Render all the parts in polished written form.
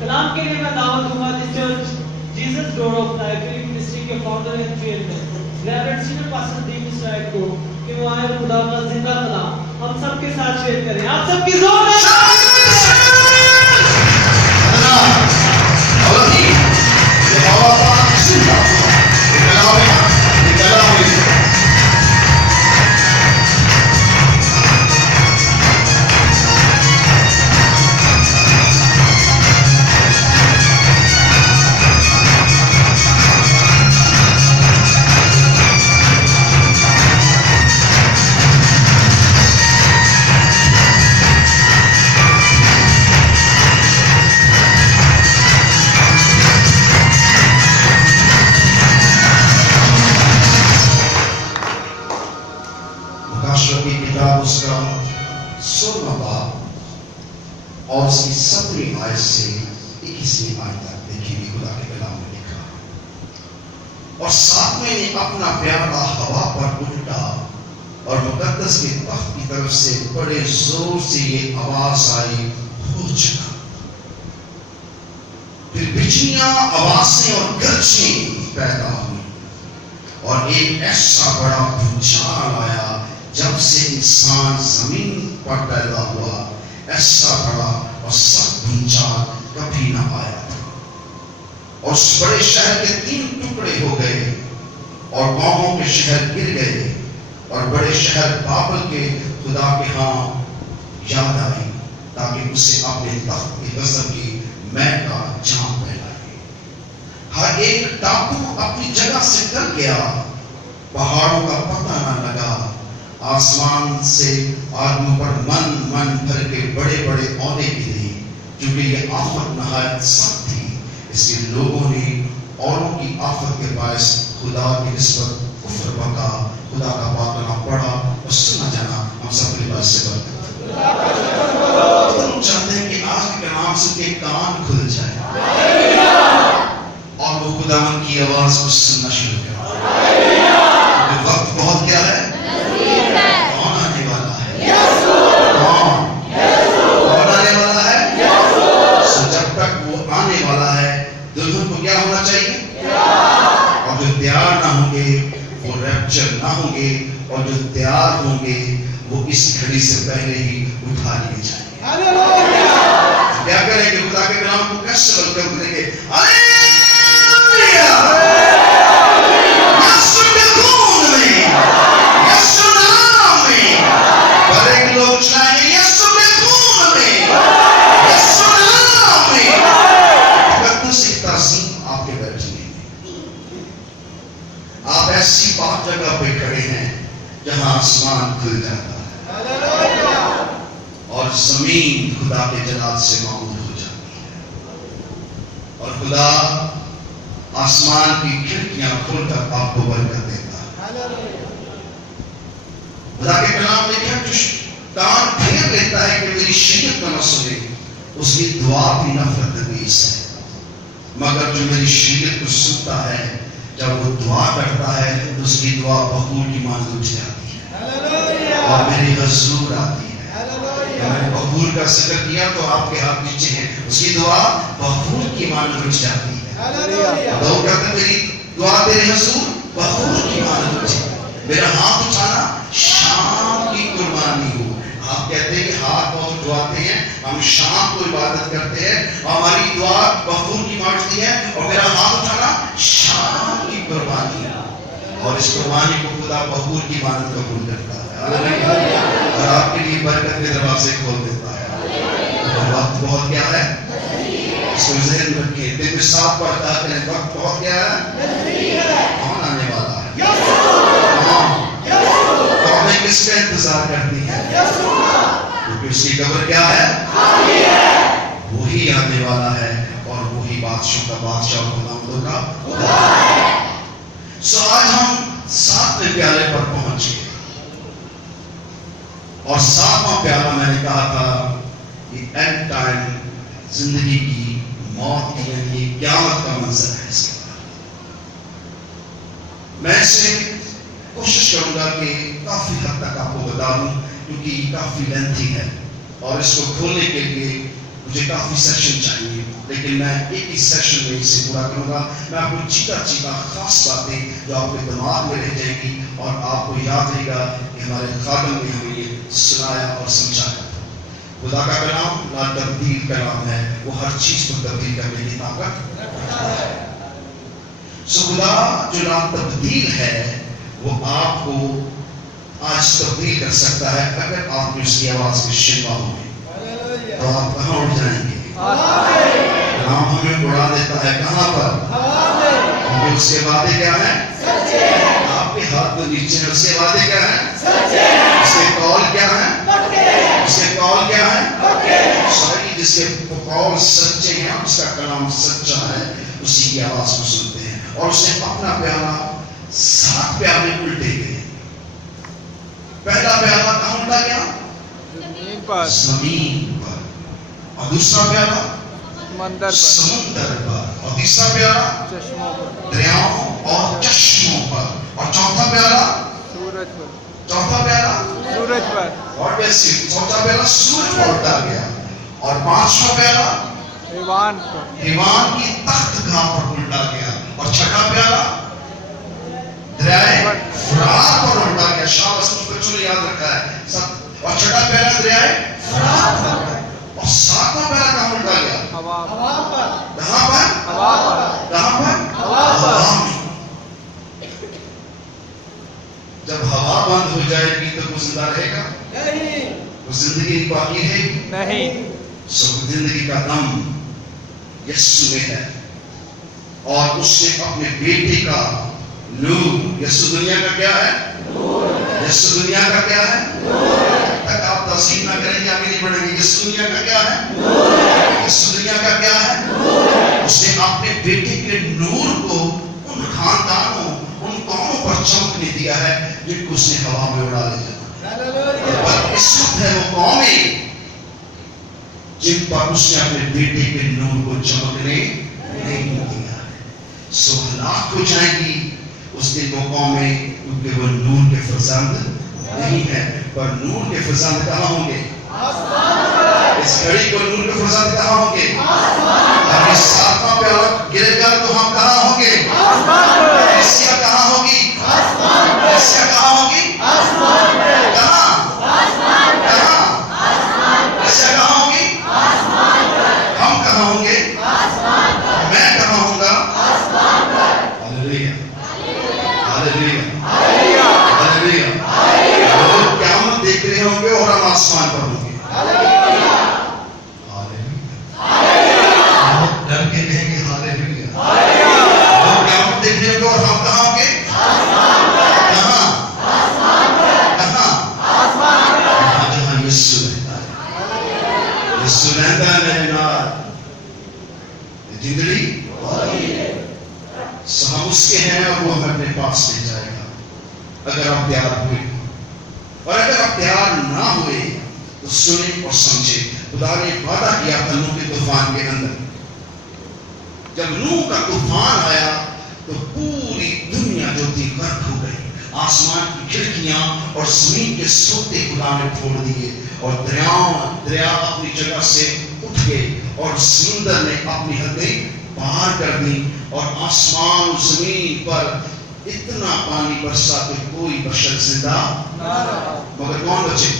کلام کے لیے میں دعوت دوں گا جس church Jesus door of life ministry کے founder and chairman reverend senior pastor D مسرائیل کو کہ وہ آئے خدا کا زندہ کلام ہم سب کے ساتھ شیئر کریں. آپ سب کی زور اس کا 16واں باب اور اس کی 17ویں آیت سے 21ویں آیت تک دیکھیں گے خدا کے کلام میں لکھا. اور ساتویں نے اپنا پیارا ہوا پر الٹا اور مقدس کے تخت کی طرف سے بڑے زور سے یہ آواز آئی ہو چکا. پھر بجلیاں آوازیں اور گرجیں پیدا ہوئی اور ایک ایسا بڑا بھونچال آیا جب سے انسان زمین پر پیدا ہوا ایسا بڑا اور سخت بھونچال کبھی نہ آیا تھا. اور اس بڑے شہر کے 3 ٹکڑے ہو گئے اور قوموں کے شہر گر گئے اور بڑے شہر بابل کے خدا کے ہاں یاد آئی تاکہ اسے اپنے تخت کے غضب کی مے کا جام پھیلائے. ہر ایک ٹاپو اپنی جگہ سے ٹل گیا, پہاڑوں کا پتہ نہ لگا. آسمان سے آدموں پر من بھر کے بڑے بڑے عہدے گرے کیونکہ یہ آفت نہایت سخت تھی. اس لیے لوگوں نے اوروں کی آفت کے باعث خدا کی نسبت کفر بکا. خدا کا پاک کلام پڑھا اور سنا جانا ہم سب کے باعث سے برکت. ہم چاہتے ہیں کہ آج کے کلام سے کے کان کھل جائے اور وہ خداوند کی آواز کو سننا شروع کریں. وقت بہت کیا ہے, دلہن کو کیا ہونا چاہیے اور جو تیار نہ ہوں گے وہ ریپچر نہ ہوں گے اور جو تیار ہوں گے وہ اس گھڑی سے پہلے ہی اٹھا لیے جائیں گے. کیا کریں گے؟ خدا کے کلام کو کیسے ویلکم کریں گے؟ لوگ چلائیں گے آپ کے بیٹھے ہیں. آپ ایسی بات جگہ پہ کھڑے ہیں جہاں آسمان کھل جاتا ہے اور زمین خدا کے جلال سے معمور ہو جاتی ہے اور خدا آسمان کی کھڑکیاں کھول کر آپ کو برکت دیتا ہے. خدا کے کلام میں کیا جو کان پھیر لیتا ہے کہ میری شریعت کا نہ سنے اس کی دعا بھی نفرت انگیز ہے, مگر جو میری شریعت کو سنتا ہے جب وہ دعا کرتا ہے تو اس کی دعا بخور کی مانند اٹھ جاتی ہے اور میری حضور آتی ہے. میں نے بخور کا ذکر کیا تو آپ کے ہاتھ نیچے ہیں, اس کی دعا بخور کی مانند اٹھ جاتی ہے. دعا کہتے ہیں میری دعا تیرے حضور بخور کی مانند اٹھ جاتی ہے. میرا ہاتھ اٹھانا شام کی قربانی ہو. آپ کہتے ہیں کہ ہاتھ بہت اٹھواتے ہیں, ہم شام کو عبادت کرتے ہیں اور ہماری دعا بخور کی مانتی ہے اور میرا ہاتھ اٹھانا شام کی قربانی ہے اور اس قربانی کو خدا بخور کی مانت قبول کرتا ہے اور آپ کے لیے برکت کے دروازے کھول دیتا ہے. اور وقت بہت کیا ہے, اس کو ذہن رکھیں. دن میں 7 پڑھتا ہے, وقت بہت کیا ہے, کون آنے والا ہے, ہمیں کس کا انتظار کرتی ہے کیونکہ اس کی قبر کیا ہے, وہی آنے والا ہے اور وہی بادشاہ کا بادشاہ غلاموں کا خدا ہے. سو آج ہم 7ویں پیالے پر پہنچ گئے اور 7واں پیالہ میں نے کہا تھا کہ اینڈ ٹائم زندگی کی موت کی یعنی قیامت کا منظر ہے. اس کے میں سے کوشش کروں گا کہ کافی حد تک آپ کو بتا دوں کیونکہ یہ کافی لینتھی ہے اور اس کو کھولنے کے لیے مجھے کافی سیشن چاہیے، لیکن میں ایک ہی سیشن میں اسے پورا کروں گا. میں آپ کو چیتا خاص باتیں جو آپ کے دماغ میں رہ جائیں گی اور آپ کو یاد رہے گا کہ ہمارے خادم نے ہمیں یہ سنایا اور سمجھایا. خدا کا کلام لا تبدیل کلام ہے، وہ ہر چیز کو تبدیل کرنے کی طاقت رکھتا ہے. خدا جو لا تبدیل ہے وہ آپ کو آج تبدیل کر سکتا ہے اگر آپ نے اس کی آواز میں شنوا ہوئے. تو آپ کہاں اٹھ جائیں گے؟ کلام ہمیں اڑا دیتا ہے کہاں پر؟ کیونکہ اس کے وعدے کیا ہیں؟ آپ کے ہاتھ میں نیچے ہیں. اس کے وعدے کیا ہیں؟ اس کے قول کیا ہیں؟ اس کے قول کیا ہیں؟ صحیح، جس کے قول سچے ہیں، اس کا کلام سچا ہے، اسی کی آواز کو سنتے ہیں. اور اس نے اپنا پیالہ 7 پیالے الٹے گئے. پہلا پیالہ کہاں الٹا گیا؟ زمین پر. اور دوسرا پیالہ سمندر پر. اور تیسرا پیالہ دریاؤں اور چشموں پر. اور چوتھا پیالہ سورج پر. چوتھا پیالہ سورج پر. اور ویسے چوتھا پیالہ سورج پر الٹا گیا. اور 5واں پیالہ حیوان کی تخت گاہ پر الٹا گیا. اور چھٹا پیالہ دریائے فرات پر الٹا گیا. شاباش، کچھ بچوں نے یاد رکھا ہے. اور چھٹا پیالہ دریائے فرات پر. اور 7واں پیالہ کہاں الٹا گیا؟ ہوا پر. کہاں پر؟ ہوا پر. کہاں پر؟ ہوا پر. جب ہوا بند ہو جائے گی تو وہ زندہ رہے گا؟ نہیں. وہ زندگی باقی ہے نہیں. زندگی کا دم یسوع میں ہے، اور اس نے اپنے بیٹے کا نور. یسوع دنیا کا کیا ہے؟ یسوع دنیا کا کیا ہے؟ تک آپ تفسیر نہ کریں گے آگے نہیں بڑھیں گے. یسوع دنیا کا کیا ہے؟ یسوع دنیا کا کیا ہے؟ اس نے اپنے بیٹے کے نور کو ان خاندانوں، ان قوموں پر چمکنے دیا ہے جن کو اس نے ہوا میں اڑا لے جانا. اور اس وقت ہے وہ قومیں جن پر اس نے اپنے بیٹے کے نور کو چمکنے نہیں دیا ہے. سو ہلاک ہو جائیں گی اس دن وہ قومیں، کیونکہ وہ نور کے فرزند نہیں ہے. پر نور کے فرزند کہاں ہوں گے؟ اس گھڑی کو نور کے فرزند کہاں ہوں گے؟ اگر 7واں پیالہ گرے گا تو ہم کہاں ہوں گے؟ ایسیا کہاں ہوگی؟ ایسیا کہاں ہوگی؟ کہاں؟ کہاں؟ ایسیا کہاں ہوگی؟ ہم کہاں ہوں گے؟ میں کہاں ہوں گا؟ ہاللیلویا، ہاللیلویا، ہاللیلویا. لوگ قیامت دیکھ رہے ہوں گے اور ہم آسمان پر ہوں گے. ہاللیلویا. لوگ ڈر کے کہیں گے ہاللیلویا. لوگ قیامت دیکھ رہے ہوں گے اور ہم کہاں ہوں گے؟ کہاں؟ کہاں؟ جہاں یسوع رہتا ہے. یسوع رہتا ہے میرے نال. زندگی ہم اس کے ہیں اور وہ ہمیں اپنے پاس لے جائے گا اگر آپ تیار ہوئے. اور اگر آپ تیار نہ ہوئے تو سنیں اور سمجھیں. خدا نے وعدہ کیا تھا نوح کے طوفان کے اندر. جب نوح کا طوفان آیا تو پوری دنیا جو تھی غرق ہو گئی. آسمان کی کھڑکیاں اور زمین کے سوتے خدا نے پھوڑ دیے اور دریا اپنی جگہ سے اٹھ گئے اور سمندر نے اپنی حدیں پار کر دی اور آسمان و زمین پر اتنا پانی برسا کہ کوئی بشر زندہ نہ رہا. مگر کون بچے؟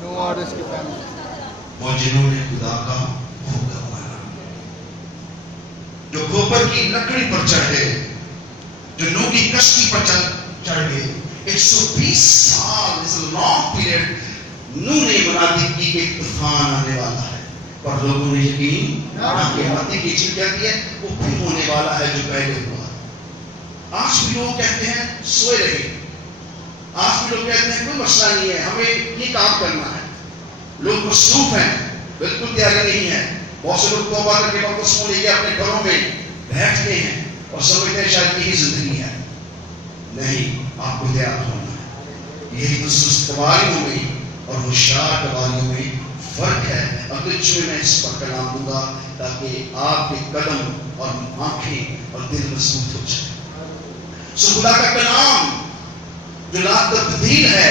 نوح اور اس کی فیملی. اور جنہوں نے خدا کا حکم مانا، جو کھوپر کی لکڑی پر چڑھ گئے، جو نوح کی کشتی پر چڑھ گئے. 120 سال اس لانگ پیریڈ نوح نے منادی کی کہ ایک طوفان آنے والا ہے، پر لوگوں نے یقین نہ کیا. متی کی چیز کہتی ہے وہ پھر ہونے والا ہے جو پہلے ہوا. آج بھی لوگ کہتے ہیں سوئے رہے. آج بھی لوگ کہتے ہیں کوئی مسئلہ نہیں ہے، ہمیں یہ کام کرنا ہے. لوگ مصروف ہیں، بالکل تیاری نہیں ہے. بہت سے لوگ توبہ کر کے واپس لے کے اپنے گھروں میں بیٹھتے ہیں اور سمجھتے ہیں شاید یہی زندگی ہے. نہیں، آپ کو تیار ہونا ہے. یہی تو سست قواریوں میں اور ہوشیار قواریوں میں فرق ہے. اگلے جمعے میں اس پر کلام دوں گا تاکہ آپ کے قدم اور آنکھیں اور دل مضبوط ہو جائے. سو خدا کا کلام جو لا تبدیل ہے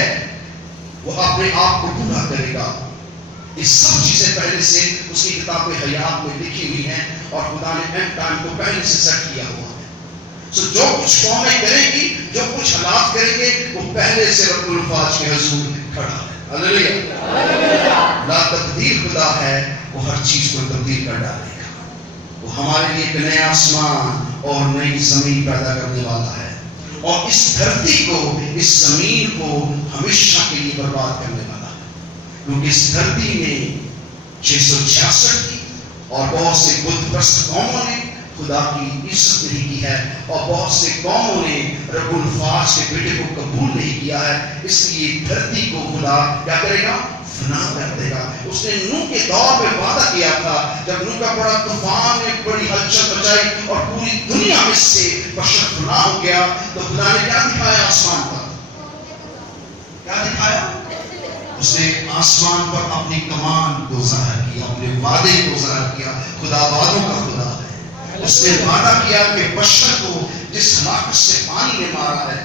وہ اپنے آپ کو پورا کرے گا. یہ سب چیزیں پہلے سے اس کی کتاب حیات میں لکھی ہوئی ہیں اور خدا نے اینڈ ٹائم کو پہلے سے سیٹ کیا ہوا ہے. جو کچھ قومیں کریں گی، جو کچھ حالات کریں گے، وہ پہلے سے رب الفاظ کے حضور کھڑا ہے. ہاللیلویہ. لا تقدیر خدا ہے، وہ ہر چیز کو تبدیل کر ڈالے گا. وہ ہمارے لیے ایک نیا آسمان اور نئی زمین پیدا کرنے والا ہے، اور اس دھرتی کو، اس زمین کو ہمیشہ کے لیے برباد کرنے والا ہے. کیونکہ اس دھرتی میں 666 کی اور بہت سے بت پرست قوموں نے خدا کی عزت نہیں کی ہے، اور بہت سے قوموں نے رب الفاظ کے بیٹے کو قبول نہیں کیا ہے. اس لیے دھرتی کو خدا کیا کرے گا؟ فنا کر دے گا. اس نے نوح کے دور میں وعدہ کیا تھا، جب نوح کا بڑا طوفان نے بڑی ہلچل مچائی اور پوری دنیا میں سے بشر فنا ہو گیا، تو خدا نے کیا دکھایا آسمان پر؟ کیا دکھایا؟ اس نے آسمان پر اپنی کمان کو ظاہر کیا، اپنے وعدے کو ظاہر کیا. خدا وعدوں کا خدا ہے. اس نے وعدہ کیا کہ بشر کو جس ہلاکت سے پانی نے مارا ہے،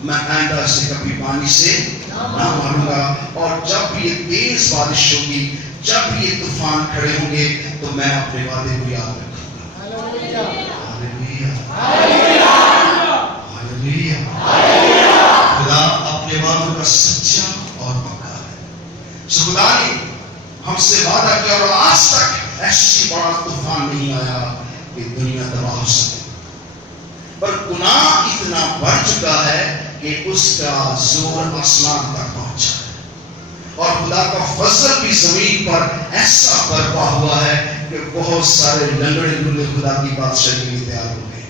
میں آئندہ سے کبھی پانی سے نہ ماروں گا. اور جب بھی یہ تیز بارش ہوگی، جب بھی یہ طوفان کھڑے ہوں گے، تو میں اپنے وعدے کو یاد رکھوں گا. ہاللیلویہ. ہاللیلویہ. خدا اپنے وعدوں کا سچا اور پکا ہے. سو خدا نے ہم سے وعدہ کیا، اور آج تک ایسی بڑا طوفان نہیں آیا کہ دنیا تباہ ہو سکے. پر گناہ اتنا بڑھ چکا ہے کہ اس کا زور آسمان تک پہنچا ہے، اور خدا کا فضل بھی زمین پر ایسا برپا ہوا ہے کہ بہت سارے لنگڑے لولے خدا کی بادشاہی کے لیے تیار ہو گئے.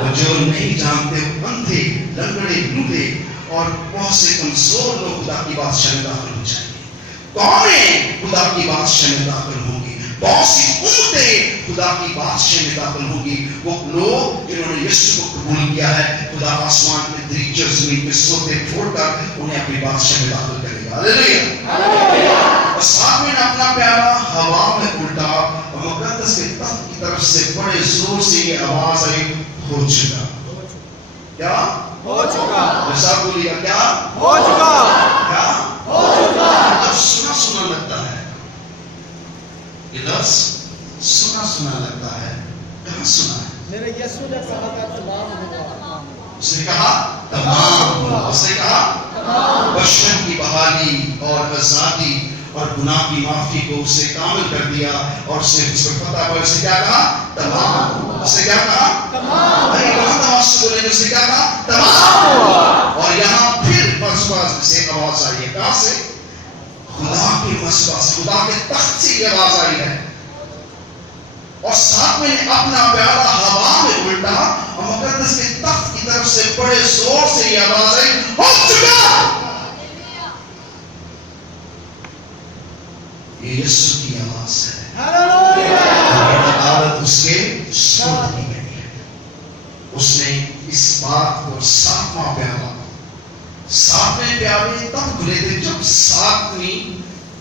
وہ جو نہیں جانتے، اندھے، لنگڑے لولے اور بہت سے کمزور لوگ خدا کی بادشاہی میں داخل ہو جائیں گے. قومیں خدا کی بادشاہی میں داخل ہوں گی، بہت سی امتیں خدا کی بادشاہی میں داخل ہوں گی. وہ لوگ جنہوں نے یسوع کو قبول کیا ہے، خدا آسمان کے دریچے زمین کے سوتے پھوڑ کر انہیں اپنی بادشاہی میں داخل کرے گا. ہاللیلویہ. اور ساتھ میں اپنا پیارا ہوا میں الٹا، اور مقدس کے تخت کی طرف سے بڑے زور سے یہ آواز آئی، ہو چکا. کیا ہو چکا؟ ایسا بولیے گا، کیا ہو چکا؟ کیا ہو چکا؟ اب سنا لگتا ہے، یہ لفظ سنا لگتا ہے. کہاں سنا ہے؟ میرے یسوع نے کہا تھا تمام ہوا. اس نے کہا تمام ہوا. اس نے کہا بشر کی بحالی اور آزادی اور گناہ کی معافی کو اسے کامل کر دیا، اور اسے اس کو پتہ پر اسے کیا کہا؟ تمام. اسے کیا کہا؟ تمام. بھائی کہاں تمام سے بولے گے؟ اسے کیا کہا؟ تمام. اور یہاں پھر مسبح سے آواز آئی ہے. کہاں سے؟ خدا کے مسبح سے، خدا کے تخت سے یہ آواز آئی ہے. اور ساتھ میں نے اپنا پیارا ہوا میں الٹا، اور مقدس کے تخت کی طرف سے بڑے زور سے یہ آواز آئی، ہو چکا. یہ یسوع کی آواز ہے. عدالت اس کے سپرد کی گئی ہے. اس نے اس بات کو ساتواں پیالہ، ساتویں پیالے تب کھلے تھے جب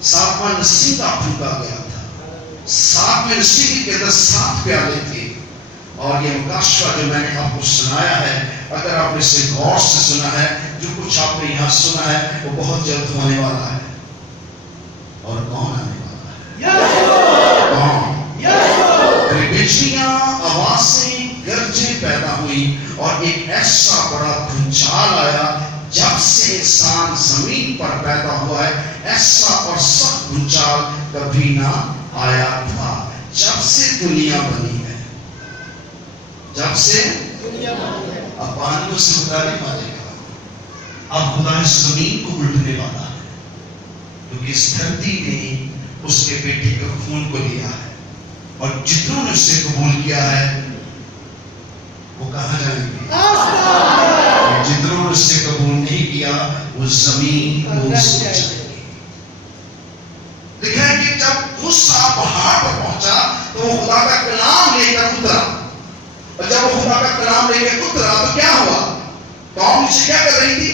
ساتواں نصیحہ پھونکا گیا تھا. ساتویں نصیحت کے اندر 7 پیالے تھے. اور یہ مکاشفہ جو میں نے آپ کو سنایا ہے، اگر آپ نے اسے غور سے سنا ہے، جو کچھ آپ نے یہاں سنا ہے، وہ بہت جلد ہونے والا ہے. اور کون آنے والا ہے؟ کون؟ بجلیاں، آوازیں، گرجیں پیدا ہوئی، اور ایک ایسا بڑا بھونچال آیا. جب سے انسان زمین پر پیدا ہوا ہے، ایسا اور سخت بھونچال کبھی نہ آیا تھا جب سے دنیا بنی ہے. جب سے دنیا بنی ہے. اب پانیوں سے خدا نہیں مارے گا. اب خدا اس زمین کو الٹنے والا ہے، کیونکہ اس دھرتی نے اس کے بیٹے کے خون کو لیا ہے، اور جتنوں نے اسے قبول کیا ہے وہ کہاں جائیں گے؟ جتنوں نے اسے قبول نہیں کیا وہ زمین کو سوچ جائیں گے. دیکھیں کہ جب موسیٰ پہاڑ پر پہنچا تو وہ خدا کا کلام لے کر اترا، اور جب وہ خدا کا کلام لے کر اترا تو کیا ہوا؟ قوم اسے کیا کر رہی تھی؟